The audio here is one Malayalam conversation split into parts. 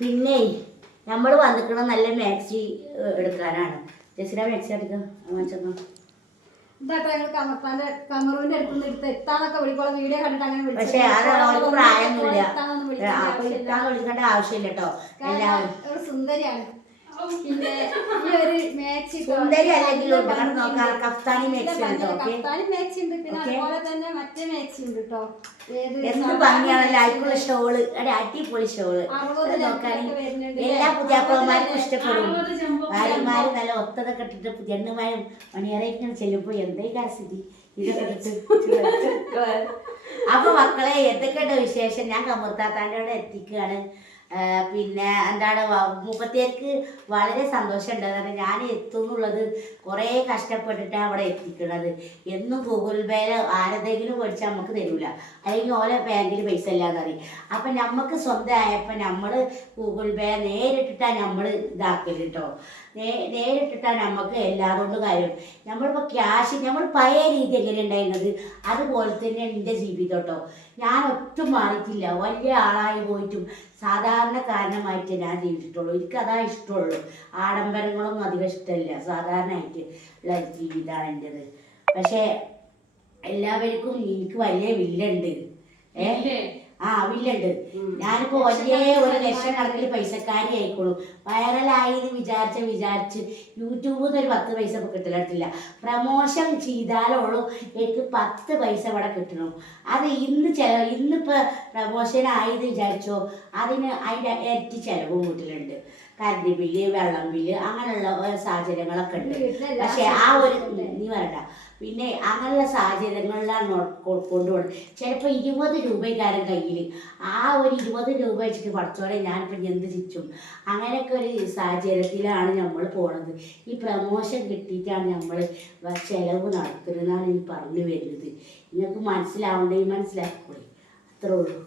പിന്നെ നമ്മൾ വന്നിക്കണ നല്ല മാക്സി എടുക്കാനാണ്. ജസിന മാക്സി എടുക്കാം വാങ്ങിച്ചോ. ഇതാട്ടോ ഞങ്ങൾ കമറുവിന്റെ അടുത്ത് എടുത്ത് എത്താന്നൊക്കെ വിളിക്കോളാം. വീഡിയോ കണ്ടിട്ട് അങ്ങനെ പക്ഷെ അതൊന്നും പ്രായമൊന്നുമില്ല. അപ്പൊ ഇത്താന്ന് വിളിക്കേണ്ട ആവശ്യമില്ല കേട്ടോ. എല്ലാവരും സുന്ദരിയാണ്. പിന്നെ ഈ ഒരു മാക്സി സുന്ദരി അല്ലെങ്കിലും നോക്കാം. കഫ്താനി മാക്സി ഉണ്ടോ? കഫ്താനി മാക്സി ഉണ്ട്. പിന്നെ അതുപോലെ തന്നെ മറ്റേ മാക്സി ഉണ്ട് കേട്ടോ. എന്ത് ഭംഗിയാണല്ലോ അടിപൊളി ഷോള്. അടിപൊളി ഷോള് നോക്കാൻ എല്ലാ പുതിയാപ്പന്മാർക്കും ഇഷ്ടപ്പെടും. ഭാര്യമാര് നല്ല ഒത്തതൊക്കെ ഇട്ടിട്ട് പുതിയണ്ണുമാരും മണിയറേക്കും ചെല്ലുമ്പോ എന്തേക്കാ സ്ഥിതി ഇതൊക്കെ ഇട്ടിട്ട്. അപ്പൊ മക്കളെ എന്തൊക്കെയുണ്ട് വിശേഷം? ഞാൻ കമർത്താത്താൻ്റെ അവിടെ എത്തിക്കുകയാണ്. പിന്നെ എന്താണ് മുപ്പത്തേക്ക് വളരെ സന്തോഷമുണ്ട്. കാരണം ഞാൻ എത്തുന്നുള്ളത് കുറേ കഷ്ടപ്പെട്ടിട്ടാണ് അവിടെ എത്തിക്കുന്നത്. എന്നും ഗൂഗിൾ പേയിൽ ആരെന്തെങ്കിലും മേടിച്ചാൽ നമുക്ക് തരൂല, അല്ലെങ്കിൽ ഓരോ ബാങ്കിൽ പൈസ ഇല്ലാന്ന് പറയും. അപ്പം നമുക്ക് സ്വന്തമായപ്പോൾ നമ്മൾ ഗൂഗിൾ പേ നേരിട്ടിട്ടാണ് നമ്മൾ ഇതാക്കല് കേട്ടോ. നേരിട്ടിട്ടാണ് നമുക്ക് എല്ലാവരോണ്ടും കാര്യം. നമ്മളിപ്പോൾ ക്യാഷ് നമ്മൾ പഴയ രീതി എങ്ങനെ ഉണ്ടായിരുന്നത് അതുപോലെ തന്നെ എൻ്റെ ജീവിതം കേട്ടോ. ഞാൻ ഒട്ടും മാറിയിട്ടില്ല. വലിയ ആളായി പോയിട്ടും സാധാരണക്കാരനമായിട്ട് ഞാൻ ജീവിച്ചിട്ടുള്ളൂ. എനിക്കതാ ഇഷ്ടമുള്ളൂ. ആഡംബരങ്ങളൊന്നും അധികം ഇഷ്ടമില്ല. സാധാരണയായിട്ട് ഉള്ള ജീവിതമാണ് എൻ്റെത്. പക്ഷേ എല്ലാവർക്കും എനിക്ക് വലിയ വില്ലുണ്ട്. വില്ലുണ്ട്. ഞാനിപ്പോൾ വലിയ ഒരു ലക്ഷക്കണക്കിൽ പൈസക്കാരി ആയിക്കോളൂ. വൈറലായി എന്ന് വിചാരിച്ച് യൂട്യൂബിൽ നിന്ന് ഒരു 10 പൈസ ഇപ്പോൾ കിട്ടലിട്ടില്ല. പ്രമോഷൻ ചെയ്താലുള്ളൂ എനിക്ക് 10 പൈസ ഇവിടെ കിട്ടണം. അത് ഇന്നിപ്പോൾ പ്രമോഷൻ ആയെന്ന് വിചാരിച്ചോ അതിൻ്റെ ഇരട്ടി ചിലവും വീട്ടിലുണ്ട്. കറണ്ട് ബില്ല്, വെള്ളം ബില്ല്, അങ്ങനെയുള്ള സാഹചര്യങ്ങളൊക്കെ ഉണ്ട്. പക്ഷെ ആ ഒരു നീ വരണ്ട. പിന്നെ അങ്ങനെയുള്ള സാഹചര്യങ്ങളിലാണ് കൊണ്ടുപോകണം. ചിലപ്പോൾ 20 രൂപക്കാരൻ കയ്യിൽ ആ ഒരു 20 രൂപ വെച്ചിട്ട് പഠിച്ചോടെ ഞാനിപ്പോൾ എന്ത് ചിച്ചും. അങ്ങനെയൊക്കെ ഒരു സാഹചര്യത്തിലാണ് നമ്മൾ പോണത്. ഈ പ്രമോഷൻ കിട്ടിയിട്ടാണ് നമ്മൾ ചിലവ് നടത്തുന്നതെന്നാണ് ഈ പറഞ്ഞു വരുന്നത്. നിങ്ങൾക്ക് മനസ്സിലാവണ്ടെങ്കിൽ മനസ്സിലാക്കിക്കോളി, അത്രേ ഉള്ളൂ.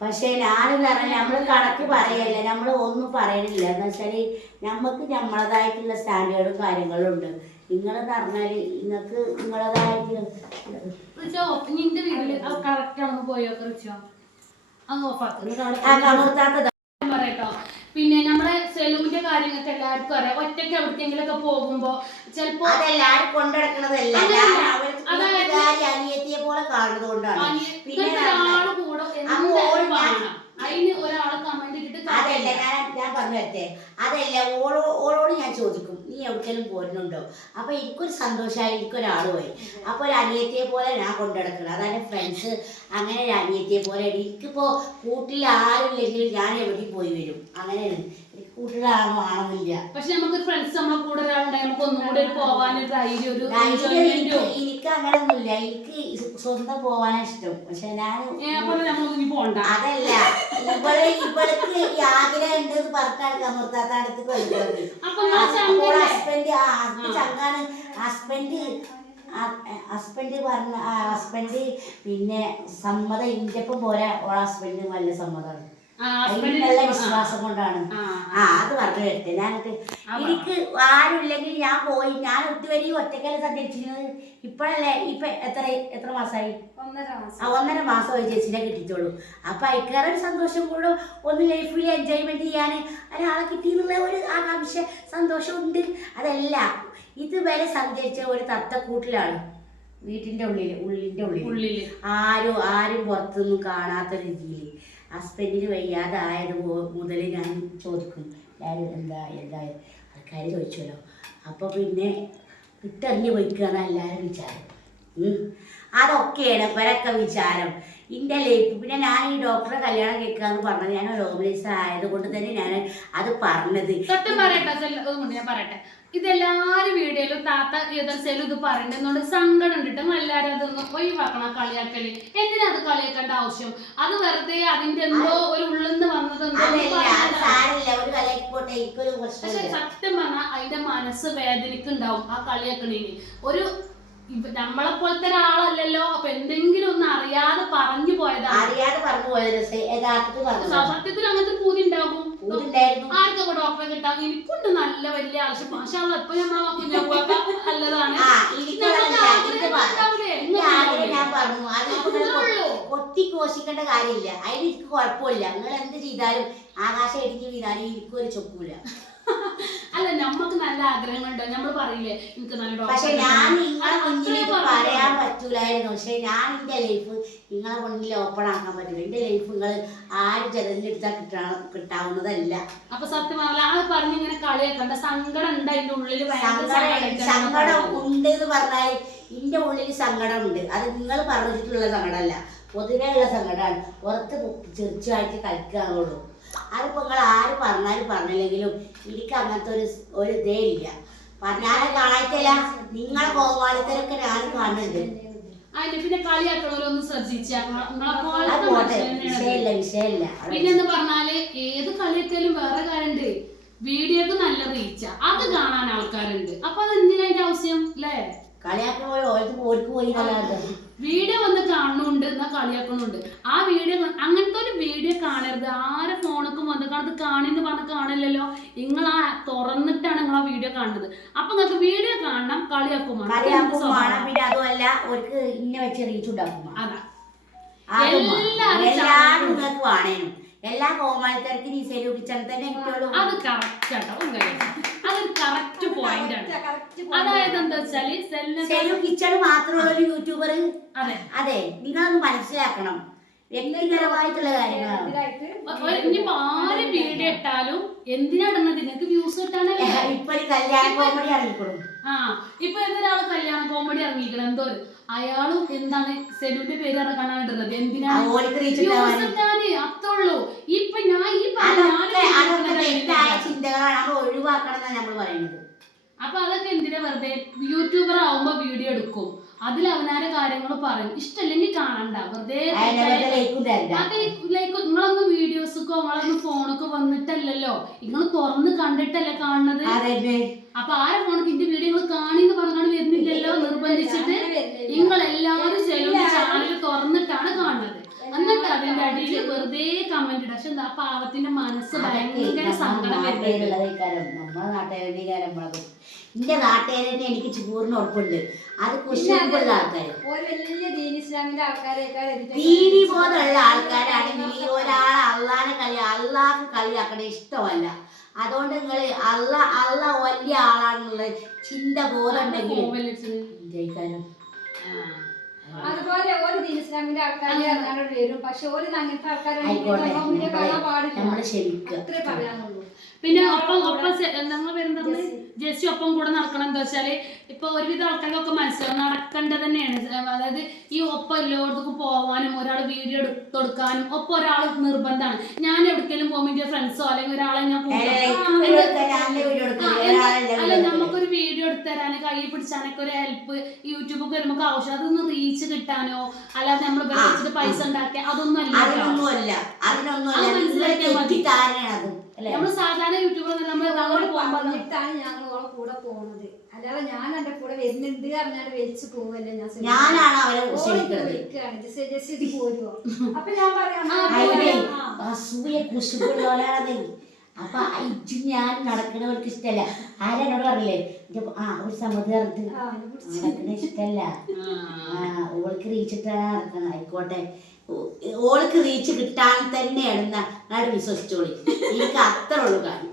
പക്ഷേ ഞാനെന്ന് പറഞ്ഞാൽ നമ്മൾ കണക്ക് പറയല്ല, നമ്മൾ ഒന്നും പറയണില്ല. എന്ന് വെച്ചാൽ നമുക്ക് നമ്മളതായിട്ടുള്ള സ്റ്റാൻഡേർഡും കാര്യങ്ങളും ഉണ്ട്. നിങ്ങളെന്ന് പറഞ്ഞാൽ നിങ്ങൾക്ക് നിങ്ങളതായിട്ട് പിന്നെ നമ്മുടെ സെലൂന്റെ കാര്യങ്ങൾക്ക് എല്ലാവർക്കും അറിയാം. ഒറ്റയ്ക്ക് എവിടേക്കെങ്കിലും ഒക്കെ പോകുമ്പോ ചിലപ്പോ അതെല്ലാരും കൊണ്ടുനടക്കണതല്ല, അനിയത്തിയെ പോലെ കാണുന്നത് കൊണ്ടാണ്. ഒരാള് കൂടെ അതിന് ഒരാള് കമന്റ് ഇട്ടിട്ട് അതല്ല ഞാൻ പറഞ്ഞു തരട്ടെ. അതല്ല ഓളോട് ഞാൻ ചോദിക്കും നീ എവിടേക്കെങ്കിലും പോരുന്നുണ്ടോ. അപ്പൊ എനിക്കൊരു സന്തോഷമായി, എനിക്കൊരാൾ പോയി. അപ്പൊ ഒരു അനിയത്തിയെ പോലെ ഞാൻ കൊണ്ടുനടക്കണം. അതാണ് ഫ്രണ്ട്സ്. അങ്ങനെ ഒരു അനിയത്തിയെ പോലെ എനിക്കിപ്പോ കൂട്ടിൽ ആരുമില്ലെങ്കിൽ ഞാൻ എവിടെ പോയി വരും. അങ്ങനെയാണ്. കൂട്ടിലാണോ ആണെന്നില്ല. പക്ഷെ നമുക്ക് ഫ്രണ്ട്സ് നമ്മളെ കൂടെ ഒരാളുണ്ടായി നമുക്ക് ഒന്നുകൂടെ പോവാനൊരു ധൈര്യം. എനിക്ക് അങ്ങനെയൊന്നുമില്ല. എനിക്ക് സ്വന്തം പോവാനാ ഇഷ്ടം. പക്ഷെ ഞാൻ അതല്ല ഇവൾക്ക് ഈ ആഗ്രഹം ഉണ്ട് എന്ന് പറഞ്ഞാണ് കമർത്താത്തടുത്ത് കൊല്ലുന്നത്. ഹസ്ബൻഡ് പറഞ്ഞ ഹസ്ബൻഡ് പിന്നെ സമ്മതം ഇന്ത്യപ്പം പോരാ. ഓളെ ഹസ്ബൻഡിന് നല്ല സമ്മതമാണ്. അതിനുള്ള വിശ്വാസം കൊണ്ടാണ്. അത് പറഞ്ഞു വരട്ടെ. ഞാനിട്ട് എനിക്ക് ആരുമില്ലെങ്കിൽ ഞാൻ പോയി. ഞാൻ ഇതുവരെ ഒറ്റക്കല്ല സഞ്ചരിച്ചിരുന്നത്. ഇപ്പോഴല്ലേ ഇപ്പൊ എത്ര മാസമായി? 1.5 മാസമായി ചേച്ചിനെ കിട്ടിയിട്ടുള്ളൂ. അപ്പൊ അതിക്കേറെ ഒരു സന്തോഷം കൂടും. ഒന്ന് ലൈഫിൽ എൻജോയ്മെന്റ് ചെയ്യാൻ ഒരാളെ കിട്ടിയെന്നുള്ള ഒരു ആകാംക്ഷ സന്തോഷമുണ്ട്. അതല്ല ഇതുവരെ സഞ്ചരിച്ച ഒരു തത്തക്കൂട്ടിലാണ്. വീട്ടിന്റെ ഉള്ളിന്റെ ഉള്ളിൽ ആരും പുറത്തൊന്നും കാണാത്ത രീതിയിൽ. ഹസ്ബൻഡിന് വയ്യാതായത് മുതൽ ഞാൻ ചോദിക്കും എന്താ ആൾക്കാർ ചോദിച്ചല്ലോ. അപ്പോൾ പിന്നെ ഇട്ടെറിഞ്ഞ് പോയിക്കുകയാണ് എല്ലാവരും വിചാരം. അതൊക്കെയാണ് ഇവരൊക്കെ വിചാരം. എൻ്റെ ലൈഫ്. പിന്നെ ഞാൻ ഈ ഡോക്ടറെ കല്യാണം കേൾക്കാന്ന് പറഞ്ഞത് ഞാൻ ഒരു ഓർഗനൈസർ ആയതുകൊണ്ട് തന്നെ ഞാൻ അത് പറഞ്ഞത്. സത്യം ഞാൻ പറയട്ടെ, ഇതെല്ലാരും വീഡിയോയിലും താത്ത ഏതെങ്കിലും ഇത് പറയണ്ടെന്നുകൊണ്ട് സങ്കടം ഉണ്ടിട്ടും എല്ലാരും അതൊന്നും ഒഴിവാക്കണം. കളിയാക്കല് എന്തിനാ അത് കളിയാക്കേണ്ട ആവശ്യം? അത് വെറുതെ അതിന്റെ എന്തോ ഒരു ഉള്ളിന്ന് വന്നതെന്തോ. പക്ഷെ സത്യം പറഞ്ഞാൽ അതിന്റെ മനസ്സ് വേദനിക്കുണ്ടാവും ആ കളിയാക്കണേന്. ഒരു നമ്മളെ പോലത്തെ ഒരാളല്ലല്ലോ. അപ്പൊ എന്തെങ്കിലും ഒന്ന് അറിയാതെ പറഞ്ഞു പോയതാണ്. സത്യത്തിൽ അങ്ങനത്തെ പൂതി ഉണ്ടാകും. ആർക്കൊക്കെ ഡോക്ടറെ കിട്ടാൻ എനിക്കുണ്ട് നല്ല വലിയ ആവശ്യം. മാഷാ അള്ളാ ഇപ്പൊ നമ്മളെ നല്ലതാണ്. എന്റെ ആഗ്രഹം ഞാൻ പറഞ്ഞു. അത് ഒത്തി കോശിക്കേണ്ട കാര്യമില്ല. അതിന് എനിക്ക് കുഴപ്പമില്ല. നിങ്ങൾ എന്ത് ചെയ്താലും ആകാശം ഇടിഞ്ഞു വീണാലും എനിക്കൊരു ചൊക്കൂല. അല്ല നമ്മക്ക് നല്ല ആഗ്രഹങ്ങളുണ്ടോ? നമ്മൾ പറയില്ലേ എനിക്ക് നല്ല പക്ഷെ ഞാൻ നിങ്ങളെ മുന്നിൽ പറയാൻ പറ്റൂലായിരുന്നു. പക്ഷെ ഞാൻ എന്റെ ലൈഫ് നിങ്ങളെ മുന്നിൽ ഓപ്പൺ ആക്കാൻ പറ്റില്ല. എന്റെ ലൈഫ് നിങ്ങൾ ആരും ജനലിലെടുത്താൽ കിട്ടാവുന്നതല്ല. അപ്പൊ സത്യം പറഞ്ഞാൽ ആ പറഞ്ഞിങ്ങനെ കളിയാക്കണ്ട. സങ്കടം ഉണ്ട് അതിന്റെ ഉള്ളിൽ. സങ്കടം ഉണ്ട് എന്ന് പറഞ്ഞാൽ എന്റെ ഉള്ളിൽ സങ്കടമുണ്ട്. അത് നിങ്ങൾ പറഞ്ഞിട്ടുള്ള സങ്കടമല്ല, പൊതുവേ ഉള്ള സങ്കടമാണ്. പുറത്ത് ചെറിച്ചായിട്ട് കളിക്കാറുള്ളൂ. അതിപ്പോ നിങ്ങൾ ആര് പറഞ്ഞാലും പറഞ്ഞില്ലെങ്കിലും എനിക്ക് അങ്ങനത്തെ ഒരു ഇതേ ഇല്ല. ഞാൻ കാണാറ്റില്ല. നിങ്ങളെ കോമാളിത്തരൊക്കെ ഞാൻ കാണുന്നുണ്ട്. അതിന് പിന്നെ കളിയാക്കണവരൊന്ന് ശ്രദ്ധിച്ചാ വിഷയമില്ല. പിന്നെന്ന് പറഞ്ഞാല് ഏത് കളിയൊക്കെയാലും വേറെ കാര്യണ്ട്, വീഡിയോക്ക് നല്ല റീച്ചാ, അത് കാണാൻ ആൾക്കാരുണ്ട്. അപ്പൊ അത് എന്തിനാ അതിന്റെ ആവശ്യം അല്ലേ? വീഡിയോ വന്ന് കാണുന്നുണ്ട് എന്നാ കളിയാക്കണുണ്ട്. ആ വീഡിയോ അങ്ങനത്തെ ഒരു വീഡിയോ കാണരുത്. ആരെ ഫോണൊക്കെ വന്ന് കാണത് കാണിന്ന് പറഞ്ഞ് കാണില്ലല്ലോ. നിങ്ങൾ ആ തുറന്നിട്ടാണ് നിങ്ങൾ ആ വീഡിയോ കാണുന്നത്. അപ്പൊ നിങ്ങൾക്ക് വീഡിയോ കാണണം, കളിയാക്കും. പിന്നെ അതുമല്ല അവർക്ക് ഇന്ന വെച്ച് റീച്ച് ഉണ്ടാക്കും. അതാ എല്ലാരും നിങ്ങൾക്ക് വേണേനും എല്ലാ കോമാളിത്തരത്തിന് ഈ സെലൂപിച്ചാൽ തന്നെ കിട്ടുള്ളൂ. അത് കറക്റ്റ് കേട്ടോ. അതൊരു കറക്റ്റ് പോയിന്റ് ആണ്. അതായത് എന്താ വെച്ചാല് സെലു കിച്ചൺ മാത്രമുള്ള ഒരു യൂട്യൂബർ. അതെ, നിങ്ങളൊന്ന് മനസ്സിലാക്കണം. വ്യക്തിപരമായിട്ടുള്ള കാര്യങ്ങളാണ്. ഇനിയിപ്പോ ആര് വീഡിയോ ഇട്ടാലും എന്തിനാടുന്നത്? നിങ്ങൾക്ക് വ്യൂസ് കിട്ടാനല്ലേ. ഇപ്പൊ കല്യാണ കോമഡി ഇറങ്ങിക്കോളും. ഇപ്പൊ എന്തൊരാള് കല്യാണ കോമഡി ഇറങ്ങിക്കണം. എന്തോ അയാളും എന്താണ് സെലുവിന്റെ പേര് ഇറക്കാനാണ് ഇടുന്നത്. എന്തിനാണ്? അത്രേ ഉള്ളൂ. ഇപ്പൊ ഞാൻ ഈ ചിന്തകളാണ് ഒഴിവാക്കണം എന്നാണ് നമ്മൾ പറയുന്നത്. അപ്പൊ അതൊക്കെ എന്തിനാ? വെറുതെ യൂട്യൂബർ ആവുമ്പോ വീഡിയോ എടുക്കും, അതിൽ അവനാരെ കാര്യങ്ങൾ പറയും. ഇഷ്ടല്ലെങ്കിൽ കാണണ്ട, വെറുതെ നിങ്ങളൊന്നും വീഡിയോസൊക്കെ നിങ്ങളൊന്നും ഫോണൊക്കെ വന്നിട്ടല്ലല്ലോ, നിങ്ങൾ തുറന്ന് കണ്ടിട്ടല്ലേ കാണുന്നത്. അപ്പൊ ആരെ ഫോണൊക്കെ ഇന്റെ വീഡിയോ കാണിന്ന് പറഞ്ഞാണ് വരുന്നില്ലല്ലോ നിർബന്ധിച്ചിട്ട്. നിങ്ങൾ എല്ലാവരും സെലൂന്റെ ചാനൽ തുറന്നിട്ടാണ് കാണുന്നത്. എന്നിട്ട് അതിന്റെ അടിയിൽ വെറുതെ കമന്റ് ഇടും. പക്ഷെ എന്താ പാവത്തിന്റെ മനസ്സ് ഭയങ്കര സങ്കടം വരുന്നത്. എന്റെ നാട്ടുകാരെ എനിക്ക് ചൂറിന് ഉറപ്പുണ്ട്. അത് കുശുമ്പുള്ള ആൾക്കാർ, ദീനി ബോധമുള്ള ആൾക്കാരാണെങ്കിൽ ഒരാളെ അള്ളാഹ് കളിയാക്കണ ഇഷ്ടമല്ല. അതുകൊണ്ട് നിങ്ങൾ അള്ള വലിയ ആളാണെന്നുള്ള ചിന്ത ബോധം ഉണ്ടെങ്കിൽ അതുപോലെ ഓരോ ഇസ്ലാമിന്റെ ആൾക്കാരെ വരും. പക്ഷെ ഓരോ അങ്ങനത്തെ ആൾക്കാരെ അത്രേ പറയാനുള്ളൂ. പിന്നെ ഒപ്പം ഞങ്ങൾ വരുന്നത് ജസ്റ്റ് ഒപ്പം കൂടെ നടക്കണം. എന്താ വെച്ചാല് ഇപ്പൊ ഒരുവിധ ആൾക്കാർക്കൊക്കെ മനസ്സിലാവും നടക്കേണ്ടത് തന്നെയാണ്. അതായത് ഈ ഒപ്പം എല്ലായിടത്തേക്കും പോവാനും ഒരാൾ വീഡിയോ എടുത്തെടുക്കാനും ഒപ്പം ഒരാൾ നിർബന്ധമാണ്. ഞാൻ എവിടേക്കെങ്കിലും പോകുമ്പോൾ എന്റെ ഫ്രണ്ട്സോ അല്ലെങ്കിൽ ഒരാളെ ഞാൻ അല്ല നമുക്കൊരു വീഡിയോ എടുത്തു തരാന് കൈ പിടിച്ചാനൊക്കെ ഒരു ഹെൽപ്പ് യൂട്യൂബൊക്കെ വരുമ്പോ ആവശ്യം. അതൊന്ന് റീച്ച് കിട്ടാനോ അല്ലാതെ നമ്മൾ വെച്ചിട്ട് പൈസ ഉണ്ടാക്കിയ അതൊന്നും അല്ല. മനസ്സിലാക്കിയാൽ മതി. നമ്മള് സാധാരണ യൂട്യൂബർ പറഞ്ഞിട്ടാണ് ഞങ്ങൾ ഓളെ കൂടെ പോണത്. അല്ലാതെ ഞാൻ എന്റെ കൂടെ വരുന്നുണ്ട് പറഞ്ഞാൽ വലിച്ചു പോവല്ലേ. ഞാനാണ് അവരെ ജസ്റ്റ് പോരുവോ? അപ്പൊ ഞാൻ പറയാം അപ്പൊ ഞാൻ നടക്കണവർക്ക് ഇഷ്ടല്ല. ആരെന്നോട് പറഞ്ഞില്ലേ ഒരു സമുദ്രം നടക്കണ ഇഷ്ടല്ല. ഓൾക്ക് റീച്ചിട്ടാണ് നടക്കണം. ആയിക്കോട്ടെ, ഓൾക്ക് റീച്ച് കിട്ടാൻ തന്നെയാണ് വിശ്വസിച്ചോളി. എനിക്ക് അത്ര ഉള്ളു കാര്യം.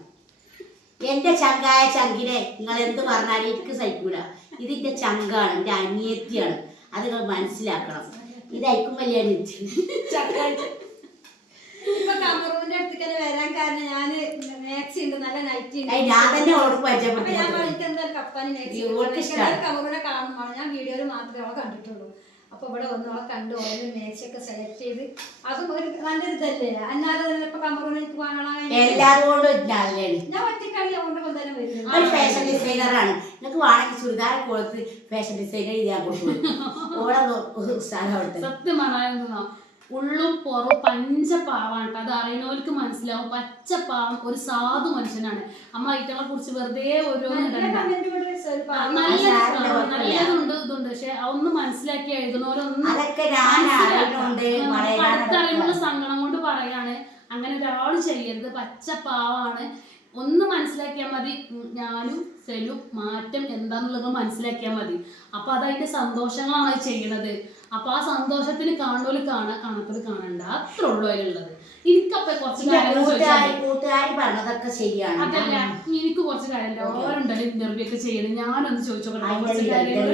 എന്റെ ചങ്കായ ചങ്കിനെ നിങ്ങൾ എന്ത് പറഞ്ഞാലും എനിക്ക് സഹിക്കൂല. ഇതിന്റെ ചങ്കാണ്, എന്റെ അനിയത്തിയാണ്. അത് നിങ്ങൾ മനസ്സിലാക്കണം. ഇതായിരിക്കും വലിയ ഇപ്പൊ കമറൂന്റെ അടുത്തേക്ക് വരാൻ കാരണം ഞാന് മാക്സി ഉണ്ട്, നല്ല നൈറ്റി ഉണ്ട്. ഞാൻ തന്നെ ഓർക്ക് പരിചയപ്പെട്ടു. ഞാൻ എനിക്ക് എന്തായാലും കപ്പാനി മാക്സി കമറൂനെ കാണുമ്പോൾ ഞാൻ വീഡിയോയിൽ മാത്രമേ അവളെ കണ്ടിട്ടുള്ളൂ. അപ്പൊ ഇവിടെ ഒന്നോളെ കണ്ട് ഓരോ മാക്സി ഒക്കെ സെലക്ട് ചെയ്ത് അതും ഒരു നല്ലൊരു ഇതല്ലേ. അല്ലാതെ ഇപ്പൊ കമറൂനെ എനിക്ക് കാണാൻ ഞാൻ ഒറ്റക്കാണെങ്കിൽ അവന്റെ കൊണ്ടുതന്നെ വരുന്നത്. ഫാഷൻ ഡിസൈനറാണ്. നിങ്ങൾക്ക് വേണമെങ്കിൽ ചുരിദാർ കൊടുത്ത് ഫാഷൻ ഡിസൈനർ ചെയ്യാൻ കൊടുത്തു. സത്യം പറഞ്ഞാൽ ഉള്ളും പുറവും പഞ്ചപാവാണ്. അത് അറിയണവർക്ക് മനസ്സിലാവും. പച്ചപ്പാവം ഒരു സാധു മനുഷ്യനാണ്. നമ്മൾ ഐറ്റങ്ങളെ കുറിച്ച് വെറുതെ ഓരോന്നും നല്ലതുണ്ട് ഇതുണ്ട്. പക്ഷെ അതൊന്നും മനസ്സിലാക്കി എഴുതുന്നവരൊന്നും അടുത്തറിയുമ്പോൾ സങ്കടം കൊണ്ട് പറയാണ് അങ്ങനെ ഒരാൾ ചെയ്യരുത്. പച്ചപ്പാവാണ്. ഒന്ന് മനസ്സിലാക്കിയാൽ മതി. ഞാനും സെലും മാറ്റം എന്താന്നുള്ളത് മനസ്സിലാക്കിയാൽ മതി. അപ്പൊ അതതിന്റെ സന്തോഷങ്ങളാണ് അത് ചെയ്യണത്. അപ്പൊ ആ സന്തോഷത്തിന് കാണുന്നോല് കാണാ, കാണാത്തത് കാണണ്ട, അത്ര ഉള്ളൂ അതിലുള്ളത്. എനിക്കപ്പൊ കുറച്ച് കാര്യങ്ങൾ കൂട്ടുകാരി പറഞ്ഞതൊക്കെ ശരിയാണ്. അതല്ല, എനിക്ക് കുറച്ച് കാര്യം എല്ലാവരുണ്ടല്ലോ ഇന്റർവ്യൂ ഒക്കെ ചെയ്യണം. ഞാനൊന്ന് ചോദിച്ചോട്ടെ കുറച്ച് കാര്യങ്ങൾ.